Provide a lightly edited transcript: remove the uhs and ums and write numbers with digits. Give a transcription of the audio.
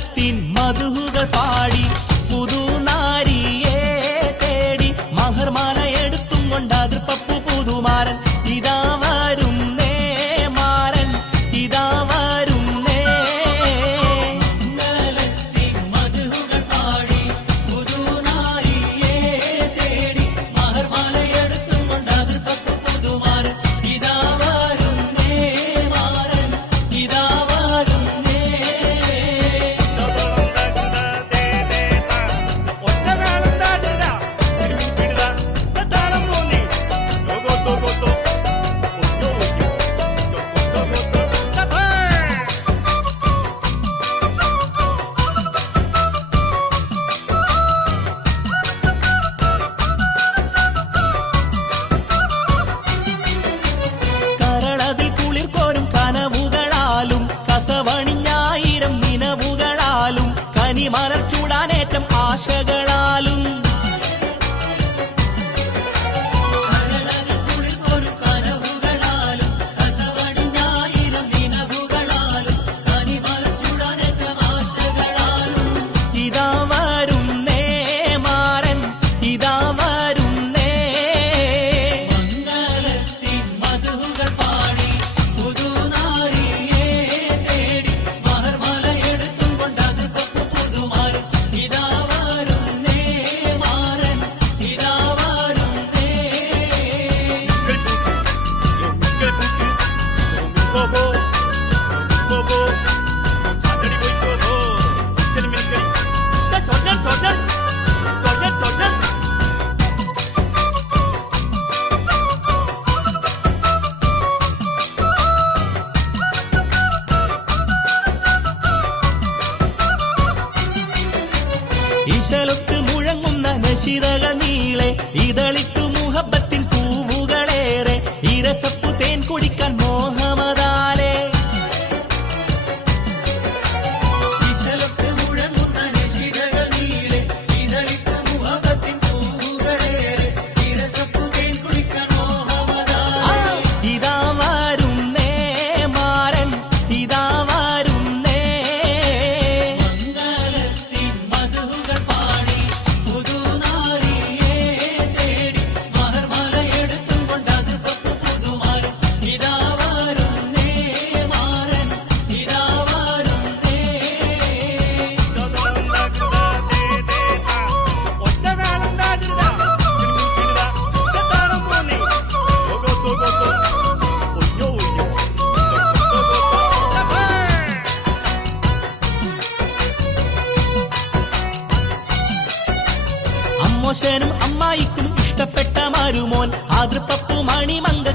മംഗളത്തിൻ മധുകൾ പാടി പുതുനാരിയെ തേടി മഹർമാല എടുത്തും കൊണ്ട് അതിർപ്പപ്പു പുതുമാരൻ ഇതാ വരുന്നേ മാരൻ ഇതാ വരുന്നേ മംഗളത്തിൻ മധുകൾ പാടി പുതുനാരിയെ തേടി മഹർമാല എടുത്തും കൊണ്ട് അതിർപ്പപ്പു പുതുമാരൻ ഇതാ വരുന്നേ മാരൻ ഇതാ വരുന്നേ കരളതിൽ കുളിർക്കോരും കനവുകളാലും കസവണിഞ്ഞായിരം നിനവുകളാലും കനിമലർ ചൂടാനേറ്റം ആശകളാലും ഇതാ വരുന്നേ മാരൻ ഇതാ വരുന്നേ മംഗളത്തിൻ മധുകൾ പാടി പുതുനാരിയെ തേടി മഹർമാല എടുത്തും കൊണ്ട് അതിർപ്പപ്പു പുതുമാരൻ ഇതാ വരുന്നേ മാരൻ ഇതാ വരുന്നേ ഇശലൊത്ത് മുഴങ്ങുന്ന നശിതകൾ നീളെ ഇതളിട്ടു മുഹബത്തിൻ പൂവുകളേറെ ഇരസപ്പു തേൻ കുടിക്കാൻ മോഹമതാലേ ഇശലൊത്ത് മുഴങ്ങുന്ന നശിതകൾ നീളെ ഇതളിട്ടു മുഹബത്തിൻ പൂവുകളേറെ ഇരസപ്പു തേൻ കുടിക്കാൻ മോഹമതാലേ ഇതാ വരുന്നേ മാരൻ ഇതാ വരുന്നേ മംഗളത്തിൻ മധുകൾ പാടി പുതുനാരിയെ തേടി മഹർമാല എടുത്തും കൊണ്ട് അതിർപ്പപ്പു പുതുമാരൻ ഇതാ വരുന്നേ മാരൻ ഇതാ വരുന്നേ അമ്മോശനും അമ്മായിക്കും ഇഷ്ടപ്പെട്ട മരുമോൻ അതിർപ്പപ്പു മണിമങ്ക